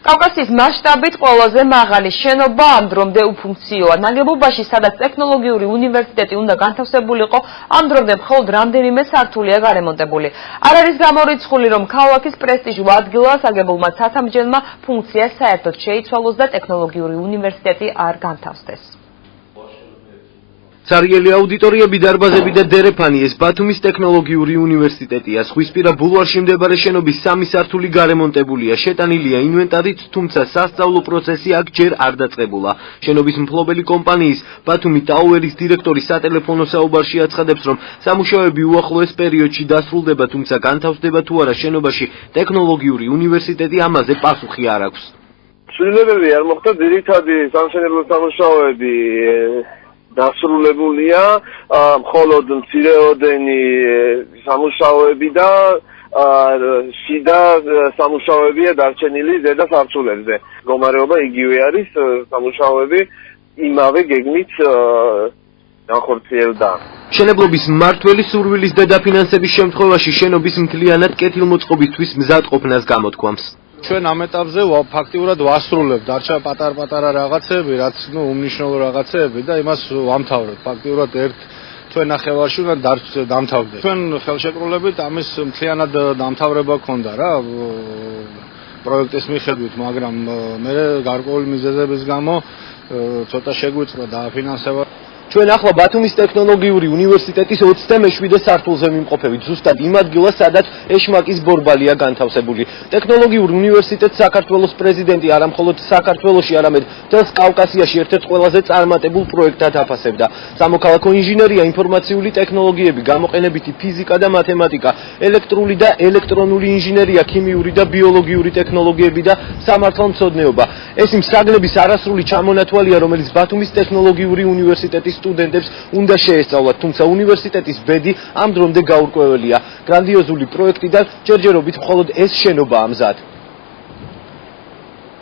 კავკასიის მასშტაბით ყველაზე მაღალი შენობა ამ დრომდე უფუნქციოა. ნაგებობაში, სადაც ტექნოლოგიური უნივერსიტეტი უნდა განთავსებულიყო, ამ დრომდე მხოლოდ რამდენიმე სართულია გარემონტებული. არ არის გამორიცხული, რომ ქალაქის პრესტიჟულ ადგილას აგებულმა ცათამბჯენმა ფუნქცია საერთოდ შეიცვალოს და ტექნოლოგიური უნივერსიტეტი არ განთავსდეს. Ცარიელი აუდიტორიები, დარბაზები და დერეფანი ეს ბათუმის ტექნოლოგიური უნივერსიტეტია. ზღვისპირა ბულვარში მდებარე შენობის 3 სართული გარემონტებულია, შეტანილია ინვენტარით, თუმცა სასწავლო პროცესი აქ ჯერ არ დაწყებულა. შენობის მფლობელი კომპანიის ბათუმი ტაუერის დირექტორი სატელეფონო საუბარში აცხადებს, რომ სამუშაოები უახლოეს პერიოდში დასრულდება, თუმცა განთავსდება თუ არა შენობაში ტექნოლოგიური უნივერსიტეტი ამაზე პასუხი არ აქვს. ცვლილებები არ მოხდა, ძირითადი სამშენებლო სამუშაოები დასრულებულია, მხოლოდ მცირეოდენი სამუშაოები და შიდა სამუშაოებია დარჩენილი ზედა სართულებზე. მდგომარეობა იგივე არის, სამუშაოები იმავე გეგმით განხორციელდა. შენებლობის მმართველი სურვილის და დაფინანსების შემთხვევაში შენობის მთლიანად კეთილმოწყობისთვის მზადყოფნას გამოთქვამს. ჩვენ ამ ეტაპზე ფაქტიურად ვასრულებთ, დარჩა პატარ-პატარა რაღაცები, რაც უმნიშვნელო რაღაცები და იმას ვამთავრებთ. ფაქტიურად თვე ნახევარში უნდა დამთავრდეს. ჩვენ ხელშეკრულებით ამის მთლიანად დამთავრება ქონდა რა პროექტის მიხედვით, მაგრამ მე გარკვეული მიზეზების გამო ცოტა შეგვიწყდა დააფინანსება. ჩვენ ახლა ბათუმის ტექნოლოგიური უნივერსიტეტის 27 სართულზე ვიმყოფებით, ზუსტად იმ ადგილას, სადაც ეშმაკის ბორბალია განთავსებული. ტექნოლოგიურ უნივერსიტეტს საქართველოს პრეზიდენტი არა მხოლოდ საქართველოში, არამედ მთელს კავკასიაში ერთ-ერთ ყველაზე წარმატებულ პროექტად აფასებდა. სამოქალაქო ინჟინერია, ინფორმაციული ტექნოლოგიები, გამოყენებითი ფიზიკა და მათემატიკა, ელექტრული და ელექტრონული ინჟინერია, ქიმიური და ბიოლოგიური ტექნოლოგიები და სამართალმცოდნეობა. ეს იმ საგნების არასრული ჩამონათვალია, რომელიც ბათუმის ტექნოლოგიური უნივერსიტეტის სტუდენტებს უნდა შეესწავლათ, თუმცა უნივერსიტეტის ბედი ამ დრომდე გაურკვეველია. გრანდიოზული პროექტიდან ჯერჯერობით მხოლოდ ეს შენობაა მზად.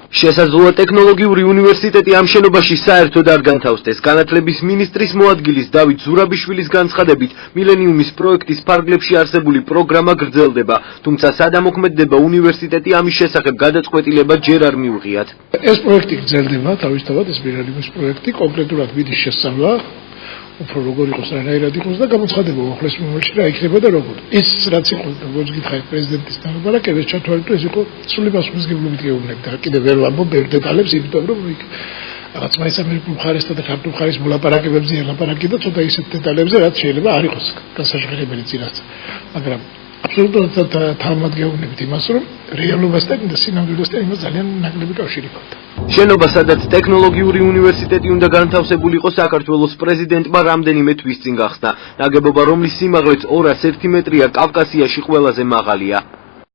შესაძლოა ტექნოლოგიური უნივერსიტეტი ამ შენობაში საერთოდ არ განთავსდეს. განათლების მინისტრის მოადგილის დავით ზურაბიშვილის განცხადებით, მილენიუმის პროექტის ფარგლებში არსებული პროგრამა გრძელდება, თუმცა სადამოქმედება უნივერსიტეტი ამის შესახებ გადაწყვეტილება ჯერ არ მიუღიათ. ეს პროექტი გრძელდება, თავისთავად ეს მილენიუმის პროექტი, კონკრეტულად მიდის შესწავლა, უფრო როგორ იყოს, რანაირად იყოს და გამოცხადება უახლოეს მომავალში რა იქნება და როგორ. ის რაც იყო, როგორც გითხარით, პრეზიდენტის დალაპარაკებებს ჩათვალეთ, ეს იყო სრული პასუხისმგებლობით გეუბნებოდა. კიდევ ვერ ვამბობ ბევრ დეტალებს, იმიტომ რომ რაღაც მაინც ამერიკულ მხარესთან და ქართულ მხარის მოლაპარაკებებზე ელაპარაკე და ცოტა ისეთ დეტალებზე, რაც შეიძლება არ იყოს გასაჟღერებელი წინაც. მაგრამ აბსოლუტურად თამამად იმას, რომ რეალობასთან და სინამდვილესთან იმას ძალიან ნაკლები კავშირი ჰქონდა. შენობა, სადაც ტექნოლოგიური უნივერსიტეტი უნდა განთავსებულიყო, საქართველოს პრეზიდენტმა რამდენიმე თვის წინ გახსნა. ნაგებობა, რომლის სიმაღლეც 201 მეტრია, კავკასიაში ყველაზე მაღალია.